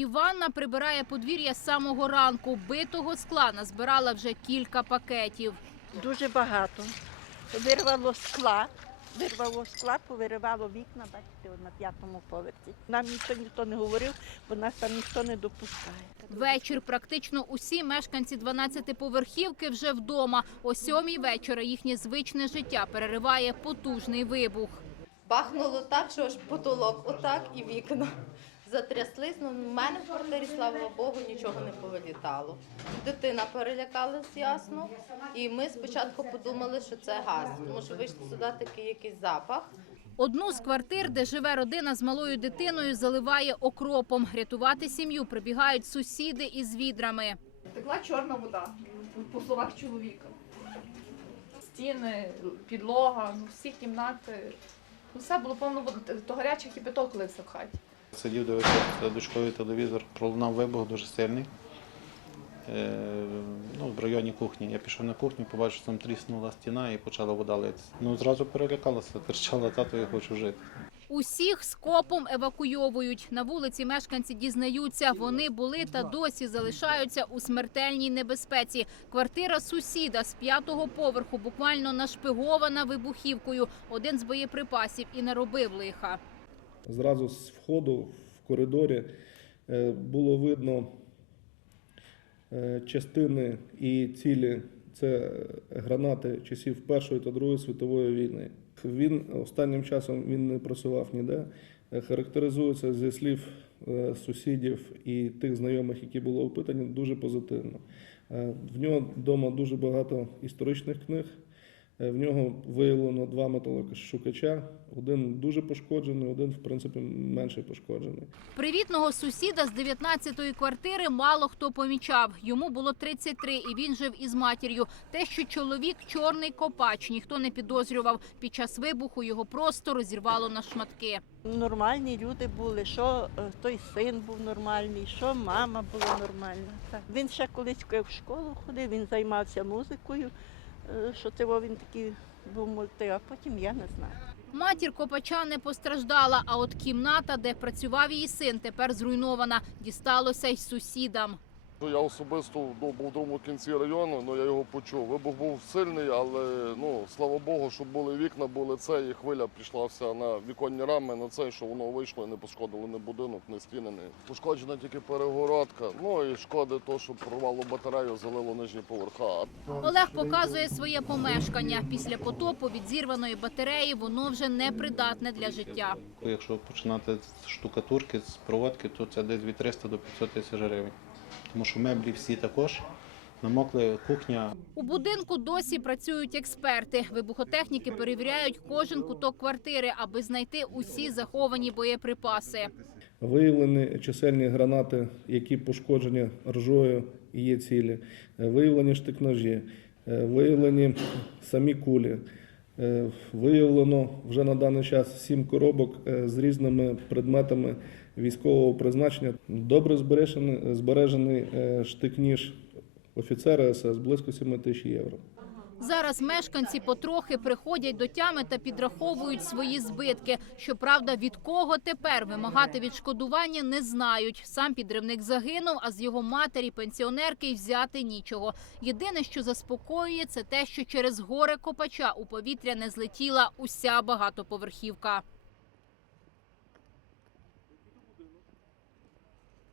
Іванна прибирає подвір'я з самого ранку. Битого скла назбирала вже кілька пакетів. Дуже багато. Вирвало скла, вирвало скла, повиривало вікна, бачите, на п'ятому поверсі. Нам нічого ніхто не говорив, бо нас там ніхто не допускає. Вечір практично усі мешканці 12-поверхівки вже вдома. О сьомій вечора їхнє звичне життя перериває потужний вибух. Бахнуло так, що аж потолок, отак і вікна. Затряслись, ну в мене в квартирі, слава Богу, нічого не повилітало. Дитина перелякалась, ясно. І ми спочатку подумали, що це газ, тому що вийшли сюди такий якийсь запах. Одну з квартир, де живе родина з малою дитиною, заливає окропом. Рятувати сім'ю прибігають сусіди із відрами. Текла чорна вода, по словах чоловіка. Стіни, підлога, ну, всі кімнати. Ну, все було повно води. То гарячий кипяток лився в хаті. Сидів, дивився дочковий телевізор, пролунав вибух дуже сильний. Е, ну, в районі кухні. Я пішов на кухню, побачив, там тріснула стіна і почала вода литися. Ну, зразу перелякалася, кричала, тато, я хочу жити. Усіх скопом евакуйовують. На вулиці мешканці дізнаються, вони були та досі залишаються у смертельній небезпеці. Квартира сусіда з п'ятого поверху буквально нашпигована вибухівкою. Один з боєприпасів і наробив лиха. Зразу з входу в коридорі е, було видно е, частини і цілі. Це гранати часів Першої та Другої світової війни. Він останнім часом він не працював ніде. Е, Характеризується зі слів сусідів і тих знайомих, які були опитані, дуже позитивно. В нього вдома дуже багато історичних книг. Е, В нього виявлено два металошукача. Один дуже пошкоджений, один, в принципі, менше пошкоджений. Привітного сусіда з 19-ї квартири мало хто помічав. Йому було 33, і він жив із матір'ю. Те, що чоловік чорний копач, ніхто не підозрював. Під час вибуху його просто розірвало на шматки. Нормальні люди були, що е, той син був нормальний, що мама була нормальна. Так. Він ще колись в школу ходив, він займався музикою, що це він такий був мульти, а потім я не знаю. Матір копача не постраждала, а от кімната, де працював її син, тепер зруйнована. Дісталося й сусідам. Ну, Я особисто ну, був в другому кінці району, ну я його почув. Вибух був сильний, але ну слава Богу, що були вікна, були це, і хвиля прийшла вся на віконні рами, на це, що воно вийшло і не пошкодило ні будинок, ні стіни. Ні. Пошкоджена тільки перегородка. Ну і шкоди то, що прорвало батарею, залило нижні поверха. Олег показує своє помешкання. Після потопу від зірваної батареї воно вже не придатне для життя. Якщо починати з штукатурки, з проводки, то це десь від 300 до 500 тисяч гривень. Тому що меблі всі також намокли, кухня У будинку досі працюють експерти. Вибухотехніки перевіряють кожен куток квартири, аби знайти усі заховані боєприпаси. Виявлені чисельні гранати, які пошкоджені ржою і є цілі. Е, Виявлені штик-ножі, е, виявлені самі кулі. Е, Виявлено вже на даний час сім коробок з різними предметами військового призначення. Добре збережений, збережений е, штик-ніж офіцера СС близько 7 тисяч євро. Зараз мешканці потрохи приходять до тями та підраховують свої збитки. Щоправда, від кого тепер вимагати відшкодування не знають. Сам підривник загинув, а з його матері пенсіонерки й взяти нічого. Єдине, що заспокоює, це те, що через горе копача у повітря не злетіла уся багатоповерхівка.